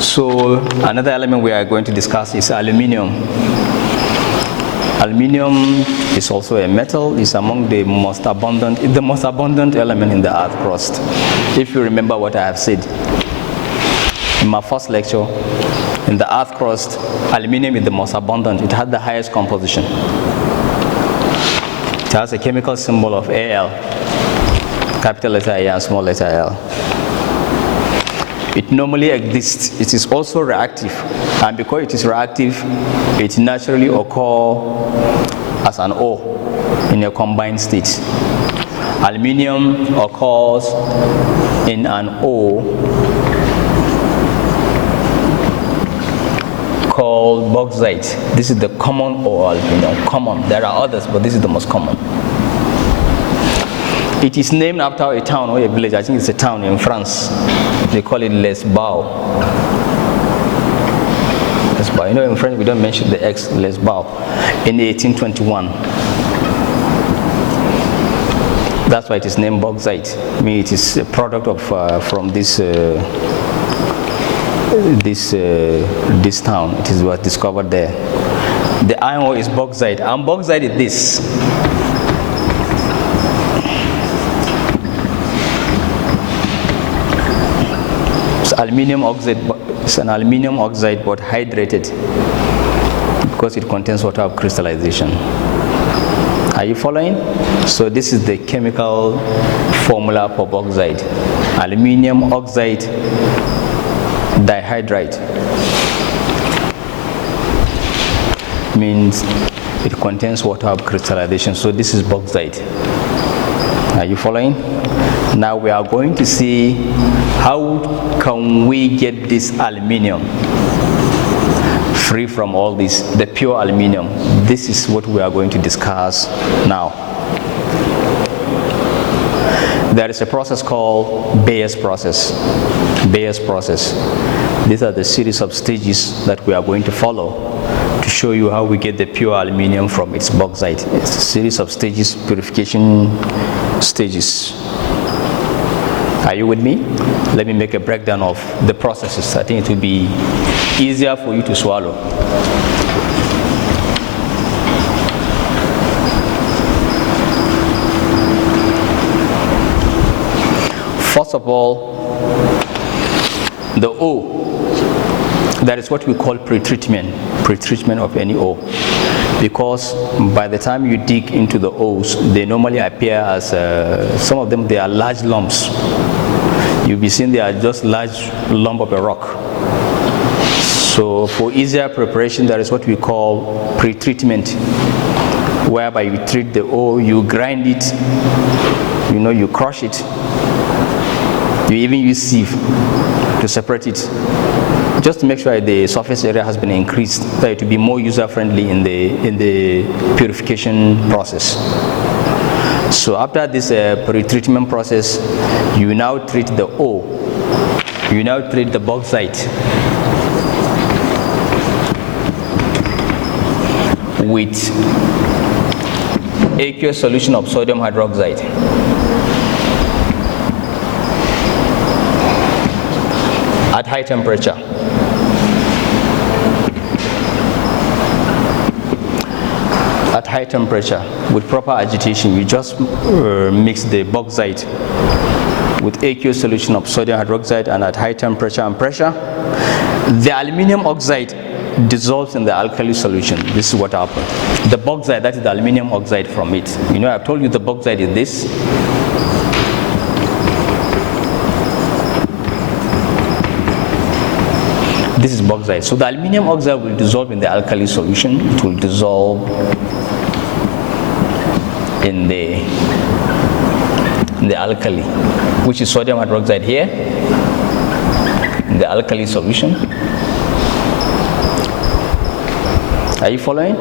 So another element we are going to discuss is aluminium. Aluminium is also a metal. It's among the most abundant element in the earth crust. If you remember what I have said in my first lecture, in the earth crust, aluminium is the most abundant. It has the highest composition. It has a chemical symbol of Al, capital letter A and small letter L. It normally exists. It is also reactive, and because it is reactive, it naturally occurs as an O in a combined state. Aluminium occurs in an O called bauxite. This is the common O aluminium. Common. There are others, but this is the most common. It is named after a town or a village. I think it's a town in France. They call it Les Baux. Les Baux. You know, in French we don't mention the X. Les Baux. In 1821. That's why it is named bauxite. I mean, it is a product of from this town. It is what discovered there. The iron ore is bauxite, and bauxite is this. Aluminium oxide. It's an aluminium oxide but hydrated because it contains water of crystallization. Are you following? So this is the chemical formula for bauxite. Aluminium oxide dihydride means it contains water of crystallization. So this is bauxite. Are you following? Now we are going to see how can we get this aluminium free from all this, the pure aluminium. This is what we are going to discuss now. There is a process called Bayes process. Bayes process. These are the series of stages that we are going to follow to show you how we get the pure aluminium from its bauxite. It's a series of stages, purification stages. Are you with me? Let me make a breakdown of the processes. I think it will be easier for you to swallow. First of all, the O. That is what we call pre-treatment of any O. Because by the time you dig into the O's, they normally appear as, some of them, they are large lumps. You'll be seeing they are just large lump of a rock. So for easier preparation, there is what we call pre-treatment, whereby you treat the O, you grind it, you crush it. You even use sieve to separate it, just to make sure the surface area has been increased, so it will be more user-friendly in the purification process. So after this pre-treatment process, you now treat the O. You now treat the bauxite with aqueous solution of sodium hydroxide. At high temperature. At high temperature, with proper agitation, you just mix the bauxite with aqueous solution of sodium hydroxide, and at high temperature and pressure, the aluminium oxide dissolves in the alkali solution. This is what happens. The bauxite, that is the aluminium oxide from it. I've told you the bauxite is this. This is bauxite. So the aluminium oxide will dissolve in the alkali solution. It will dissolve in the alkali, which is sodium hydroxide here, in the alkali solution. Are you following?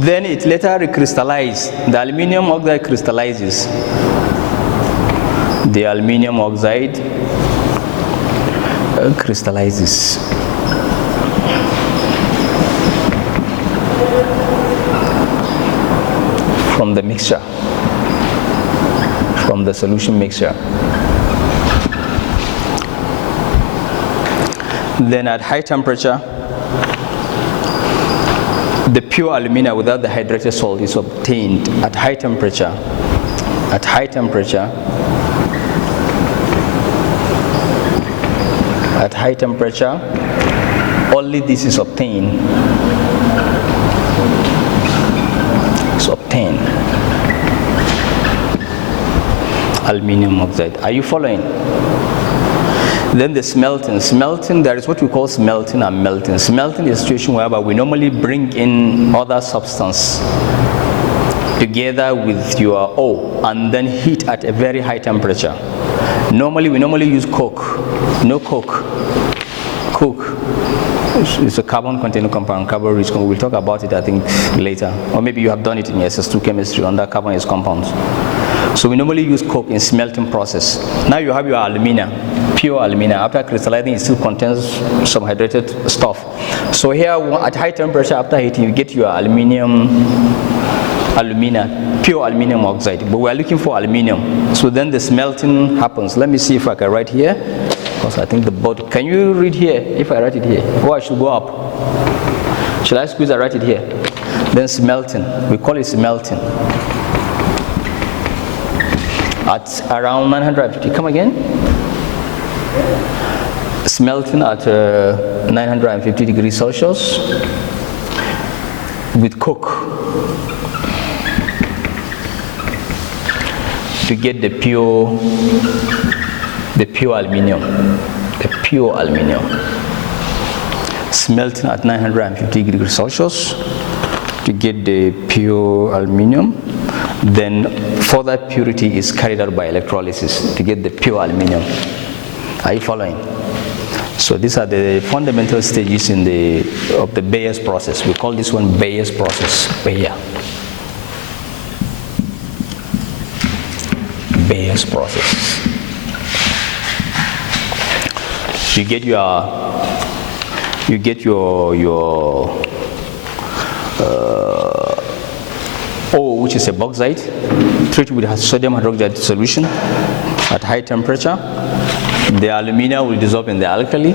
Then it later recrystallizes. The aluminium oxide crystallizes. The aluminium oxide crystallizes. From the mixture, from the solution mixture. Then at high temperature, the pure alumina without the hydrated salt is obtained at high temperature. At high temperature, only this is obtained. It's obtained. Aluminium oxide. Are you following? Then the smelting, there is what we call smelting and melting. Smelting is a situation whereby we normally bring in other substance together with your ore and then heat at a very high temperature. We normally use coke. No coke. Coke is a carbon-containing compound, carbon-rich compound. We'll talk about it, I think, later. Or maybe you have done it in your SS3 chemistry under carbon-based compounds. So we normally use coke in smelting process. Now you have your alumina, pure alumina. After crystallizing, it still contains some hydrated stuff. So here, at high temperature, after heating, you get your alumina, pure aluminium oxide. But we're looking for aluminium. So then the smelting happens. Let me see if I can write here, because I think the board. Can you read here if I write it here? Or I should go up? Should I squeeze and write it here? Then smelting. We call it smelting. At around 950. Come again? Smelting at 950 degrees Celsius with coke to get the pure aluminium. The pure aluminium. Smelting at 950 degrees Celsius to get the pure aluminium. Then further purity is carried out by electrolysis to get the pure aluminium. Are you following? So these are the fundamental stages of the Bayer's process. We call this one Bayer's process. Bayer's process. You get your ore, which is a bauxite, treated with sodium hydroxide solution at high temperature. The alumina will dissolve in the alkali,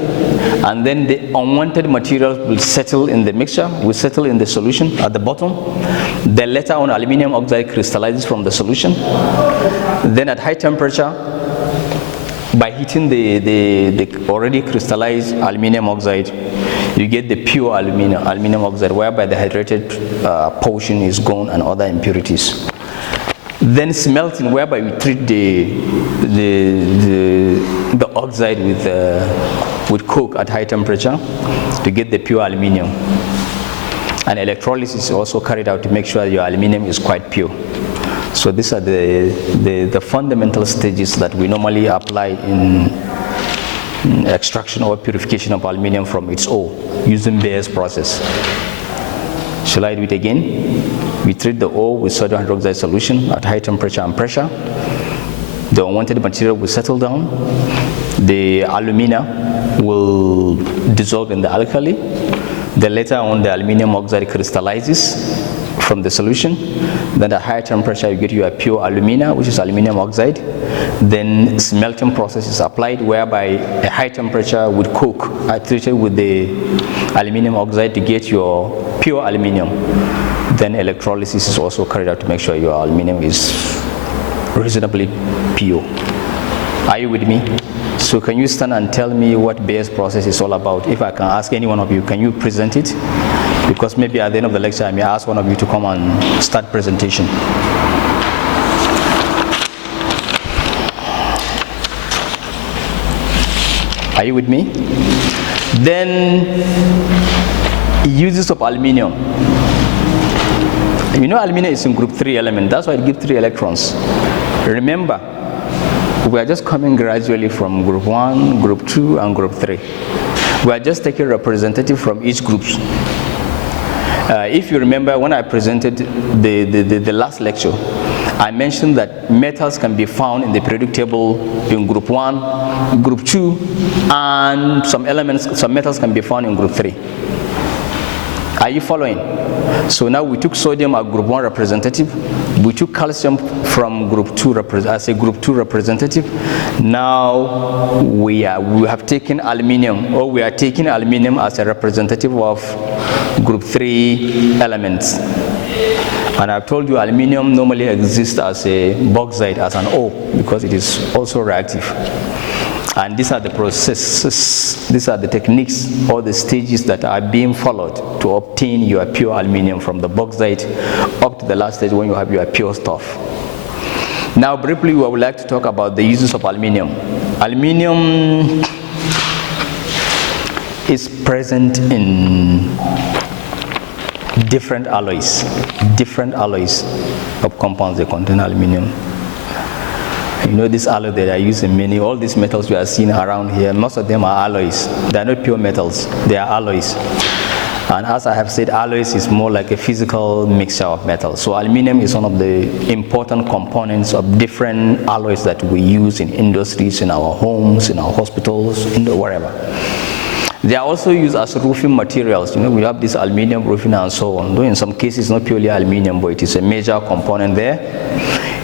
and then the unwanted materials will settle in the mixture, will settle in the solution at the bottom. Then later on, aluminium oxide crystallizes from the solution. Then at high temperature, by heating the already crystallized aluminium oxide, you get the pure aluminium oxide, whereby the hydrated portion is gone and other impurities. Then smelting, whereby we treat the oxide with coke at high temperature to get the pure aluminium. And electrolysis is also carried out to make sure your aluminium is quite pure. So these are the fundamental stages that we normally apply in extraction or purification of aluminium from its ore using Bayer's process. Shall I do it again? We treat the ore with sodium hydroxide solution at high temperature and pressure. The unwanted material will settle down. The alumina will dissolve in the alkali. Then later on, the aluminium oxide crystallizes from the solution. Then at higher temperature, you get your pure alumina, which is aluminium oxide. Then smelting process is applied, whereby a high temperature with coke are treated with the aluminium oxide to get your pure aluminium. Then electrolysis is also carried out to make sure your aluminium is reasonably pure. Are you with me? So can you stand and tell me what Bayer's process is all about? If I can ask any one of you, can you present it? Because maybe at the end of the lecture, I may ask one of you to come and start presentation. Are you with me? Then uses of aluminium. You know aluminium is in group 3 element. That's why it gives 3 electrons. Remember, we are just coming gradually from group 1, group 2, and group 3. We are just taking representative from each group. If you remember, when I presented the last lecture, I mentioned that metals can be found in the periodic table in group 1, group 2, and some metals can be found in group 3. Are you following? So now we took sodium as group 1 representative, We took calcium from group 2 as a group 2 representative. Now we have taken aluminium, or we are taking aluminium as a representative of group 3 elements. And I've told you aluminium normally exists as a bauxite, as an ore, because it is also reactive. And these are the processes, these are the techniques or the stages that are being followed to obtain your pure aluminium from the bauxite up to the last stage when you have your pure stuff. Now briefly, we would like to talk about the uses of aluminium. Aluminium is present in different alloys of compounds that contain aluminium. You know, these alloys that are used in many, all these metals we are seeing around here, most of them are alloys. They are not pure metals, they are alloys. And as I have said, alloys is more like a physical mixture of metals. So aluminium is one of the important components of different alloys that we use in industries, in our homes, in our hospitals, wherever. They are also used as roofing materials. You know, we have this aluminium roofing and so on. Though in some cases, not purely aluminium, but it is a major component there.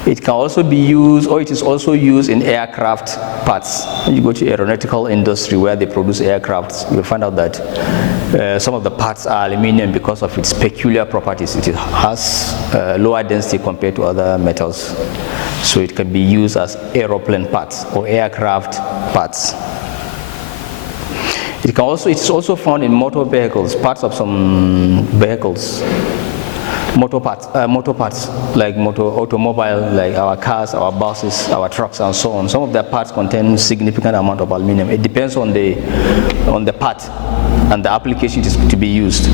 It can also be used, or it is also used in aircraft parts. When you go to aeronautical industry where they produce aircrafts, you'll find out that some of the parts are aluminium because of its peculiar properties. It has lower density compared to other metals. So it can be used as aeroplane parts or aircraft parts. It is also found in motor vehicles, parts of some vehicles. Motor parts like automobile, like our cars, our buses, our trucks, and so on. Some of their parts contain significant amount of aluminum. It depends on the part and the application it is to be used.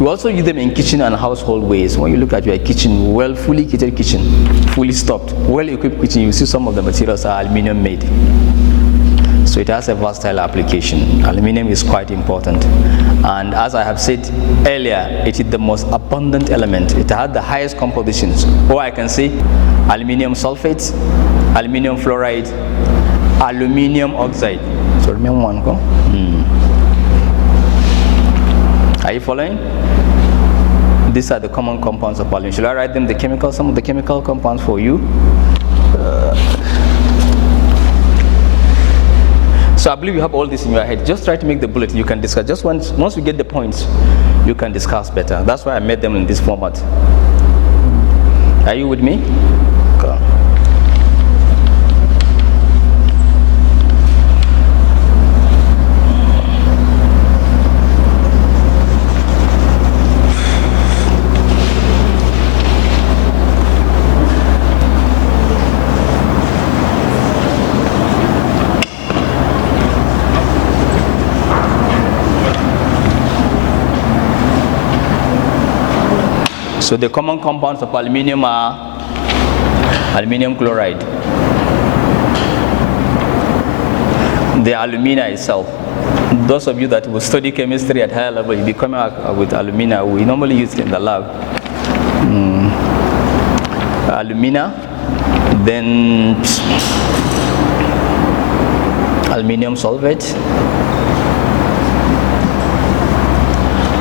We also use them in kitchen and household ways. When you look at your kitchen, fully kitted kitchen, fully stocked, well-equipped kitchen, you see some of the materials are aluminum made. So it has a versatile application. Aluminium is quite important. And as I have said earlier, it is the most abundant element. It has the highest compositions. Or I can say aluminium sulfate, aluminium fluoride, aluminium oxide. So remember one, go? Are you following? These are the common compounds of aluminium. Should I write them some of the chemical compounds for you? So I believe you have all this in your head. Just try to make the bullet. You can discuss. Just once you get the points, you can discuss better. That's why I made them in this format. Are you with me? Okay. So the common compounds of aluminium are aluminium chloride, the alumina itself. Those of you that will study chemistry at higher level, you'll be coming out with alumina. We normally use it in the lab. Alumina, then aluminium sulfate,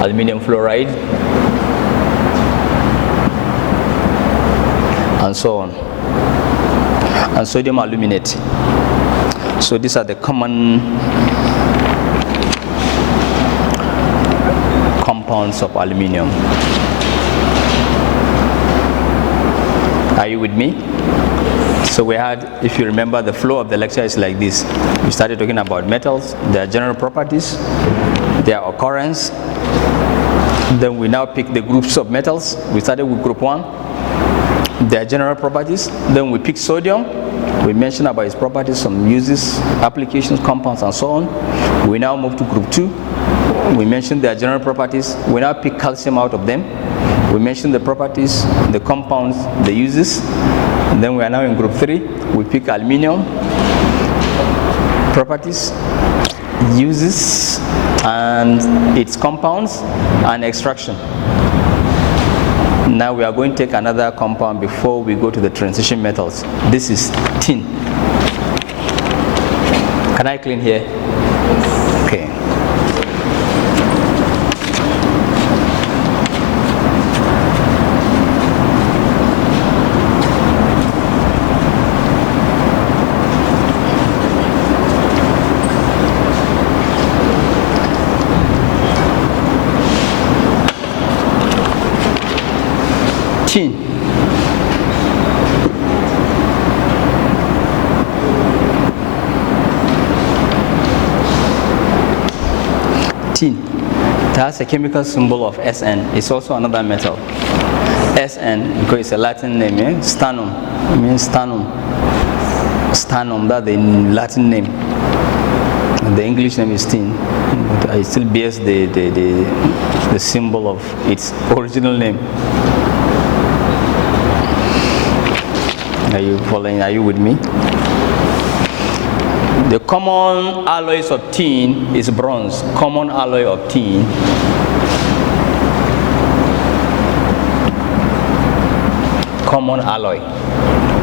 aluminium fluoride, and so on, and sodium aluminate. So these are the common compounds of aluminium. Are you with me? So we had, if you remember, the flow of the lecture is like this. We started talking about metals, their general properties, their occurrence. Then we now pick the groups of metals. We started with group 1. Their general properties. Then we pick sodium. We mentioned about its properties, some uses, applications, compounds, and so on. We now move to group 2. We mentioned their general properties. We now pick calcium out of them. We mentioned the properties, the compounds, the uses. And then we are now in group 3. We pick aluminium, properties, uses, and its compounds, and extraction. Now we are going to take another compound before we go to the transition metals. This is tin. Can I clean here? Okay. tin. It has a chemical symbol of Sn. It's also another metal. Sn, because it's a Latin name, eh? Stannum. It means stannum. Stannum, that's the Latin name. And the English name is tin. But it still bears the symbol of its original name. Are you following? Are you with me? The common alloys of tin is bronze. Common alloy of tin common alloy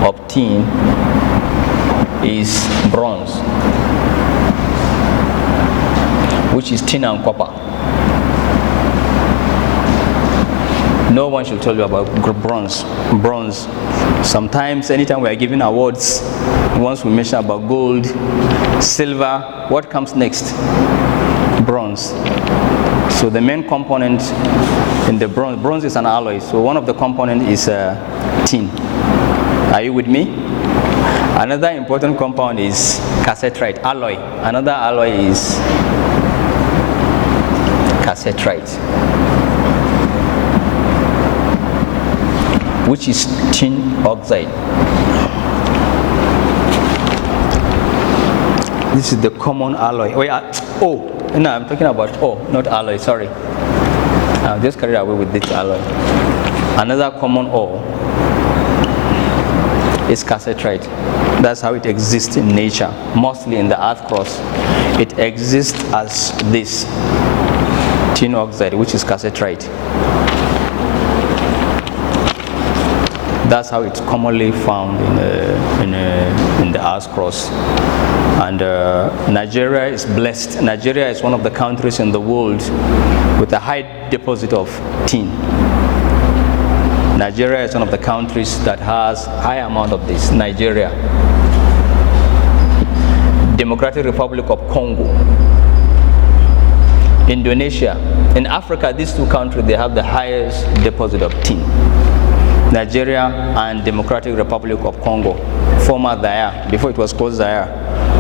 of tin is bronze, which is tin and copper. No one should tell you about bronze. Bronze. Sometimes, anytime we are giving awards, once we mention about gold, silver, what comes next? Bronze. So the main component in the bronze is an alloy. So one of the components is tin. Are you with me? Another important compound is cassetrite, alloy. Another alloy is cassetrite, which is tin oxide. This is the common alloy. No, I'm talking about not alloy, sorry. I'll just carry away with this alloy. Another common ore is cassetrite. That's how it exists in nature, mostly in the earth crust. It exists as this tin oxide, which is cassetrite. That's how it's commonly found in the earth crust. And Nigeria is blessed. Nigeria is one of the countries in the world with a high deposit of tin. Nigeria is one of the countries that has high amount of this. Nigeria, Democratic Republic of Congo, Indonesia. In Africa, these two countries, they have the highest deposit of tin. Nigeria and Democratic Republic of Congo, former Zaire, before it was called Zaire,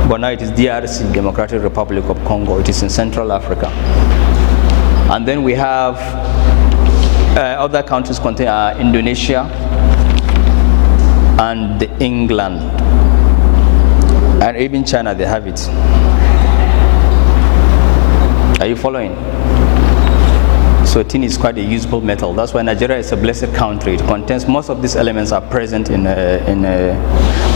but now it is DRC, Democratic Republic of Congo. It is in Central Africa. And then we have other countries contain Indonesia and England, and even China, they have it. Are you following? So tin is quite a usable metal. That's why Nigeria is a blessed country. It contains most of these elements are present in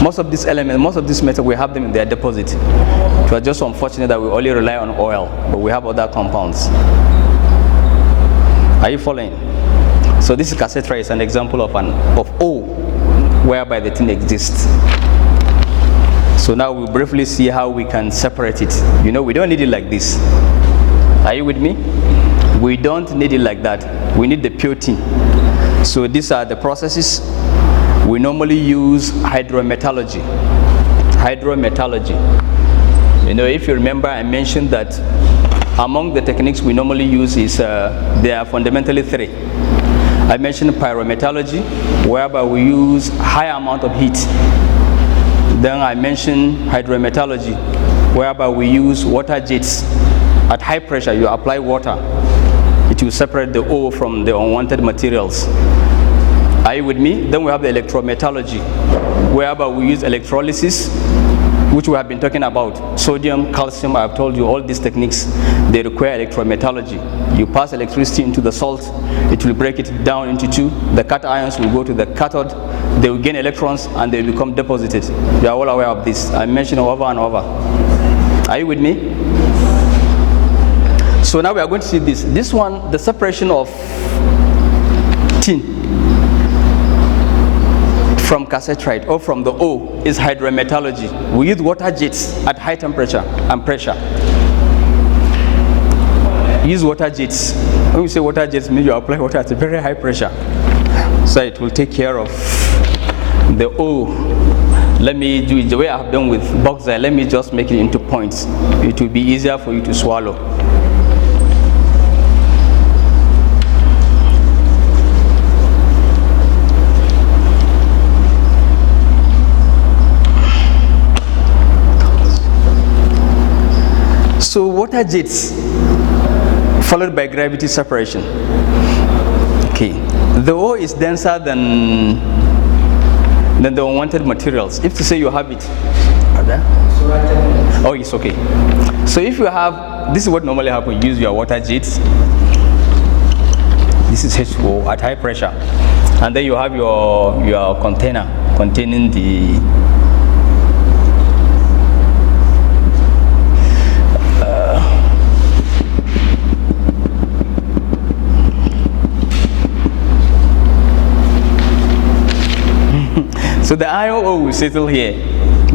most of these elements, most of these metals, we have them in their deposit. It was just unfortunate that we only rely on oil, but we have other compounds. Are you following? So this cassetrite is an example of ore whereby the tin exists. So now we'll briefly see how we can separate it. You know, we don't need it like this. Are you with me? We don't need it like that. We need the pure tin. So these are the processes. We normally use hydrometallurgy. Hydrometallurgy. You know, if you remember, I mentioned that among the techniques we normally use is, there are fundamentally three. I mentioned pyrometallurgy, whereby we use high amount of heat. Then I mentioned hydrometallurgy, whereby we use water jets. At high pressure, you apply water. It will separate the ore from the unwanted materials. Are you with me? Then we have the electrometallurgy, whereby we use electrolysis, which we have been talking about. Sodium, calcium, I've told you all these techniques, they require electrometallurgy. You pass electricity into the salt, it will break it down into two. The cations will go to the cathode, they will gain electrons and they will become deposited. You are all aware of this. I mentioned over and over. Are you with me? So now we are going to see this. This one, the separation of tin from cassetrite or from the ore is hydrometallurgy. We use water jets at high temperature and pressure. Use water jets. When we say water jets, means you apply water at a very high pressure. So it will take care of the ore. Let me do it the way I have done with bauxite. Let me just make it into points. It will be easier for you to swallow. So water jets followed by gravity separation. Okay, the O is denser than the unwanted materials. If to say you have it, oh, it's okay. So if you have, this is what normally happens, use your water jets. This is H2O at high pressure, and then you have your container containing the so the iron ore will settle here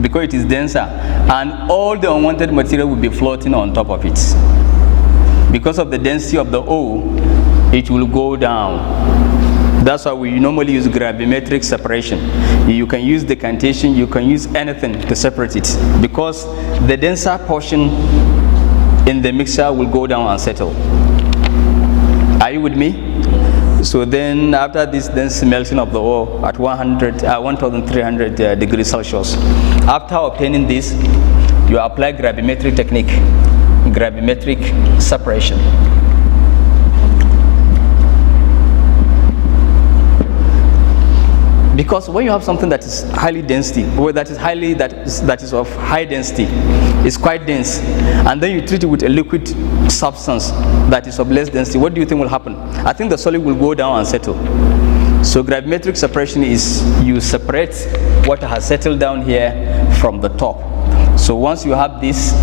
because it is denser, and all the unwanted material will be floating on top of it. Because of the density of the ore, it will go down. That's why we normally use gravimetric separation. You can use decantation, you can use anything to separate it, because the denser portion in the mixture will go down and settle. Are you with me? So then after this dense melting of the ore at 1300 degrees Celsius, after obtaining this, you apply gravimetric technique, gravimetric separation. Because when you have something that is highly density, or that is of high density, it's quite dense, and then you treat it with a liquid substance that is of less density, what do you think will happen? I think the solid will go down and settle. So gravimetric separation is you separate what has settled down here from the top. So once you have this,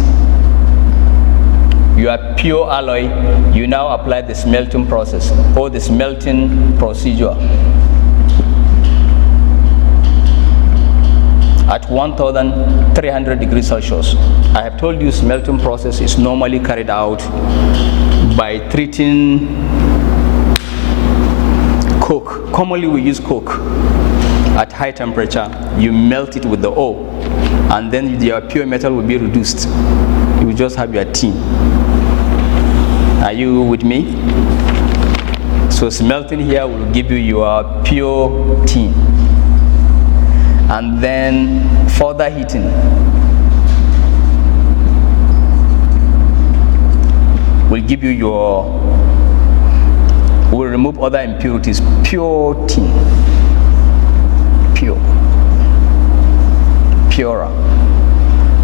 you are pure alloy, you now apply the smelting process or the smelting procedure at 1300 degrees Celsius. I have told you smelting process is normally carried out by treating coke. Commonly we use coke at high temperature. You melt it with the ore, and then your pure metal will be reduced. You will just have your tin. Are you with me? So smelting here will give you your pure tin. And then further heating will give you will remove other impurities, pure tin, purer,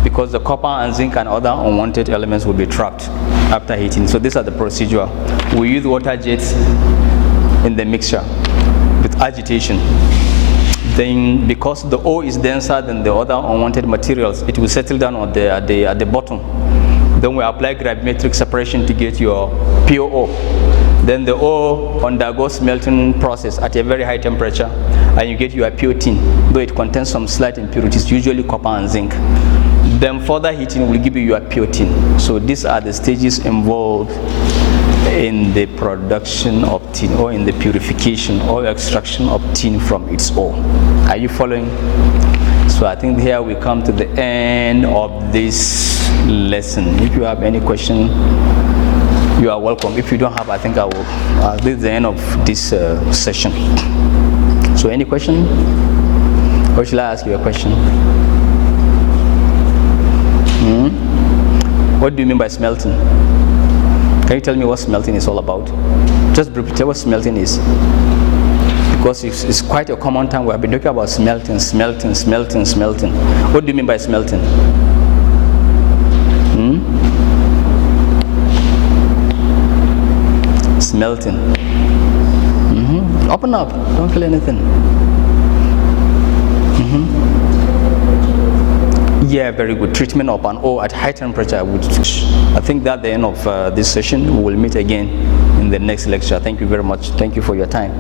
because the copper and zinc and other unwanted elements will be trapped after heating. So these are the procedure. We use water jets in the mixture with agitation. Then because the ore is denser than the other unwanted materials, it will settle down at the bottom. Then we apply gravimetric separation to get your pure ore. Then the ore undergoes smelting process at a very high temperature, and you get your pure tin, though it contains some slight impurities, usually copper and zinc. Then further heating will give you your pure tin. So these are the stages involved in the production of tin, or in the purification or extraction of tin from its ore. Are you following? So I think here we come to the end of this lesson. If you have any question, you are welcome. If you don't have, I think I will. This is the end of this session. So any question? Or shall I ask you a question? What do you mean by smelting? Can you tell me what smelting is all about? Just briefly tell what smelting is. Because it's quite a common term. We have been talking about smelting. What do you mean by smelting? Smelting. Open up. Don't feel anything. Yeah, very good. Treatment of an ore at high temperature. I think that's the end of this session. We will meet again in the next lecture. Thank you very much. Thank you for your time.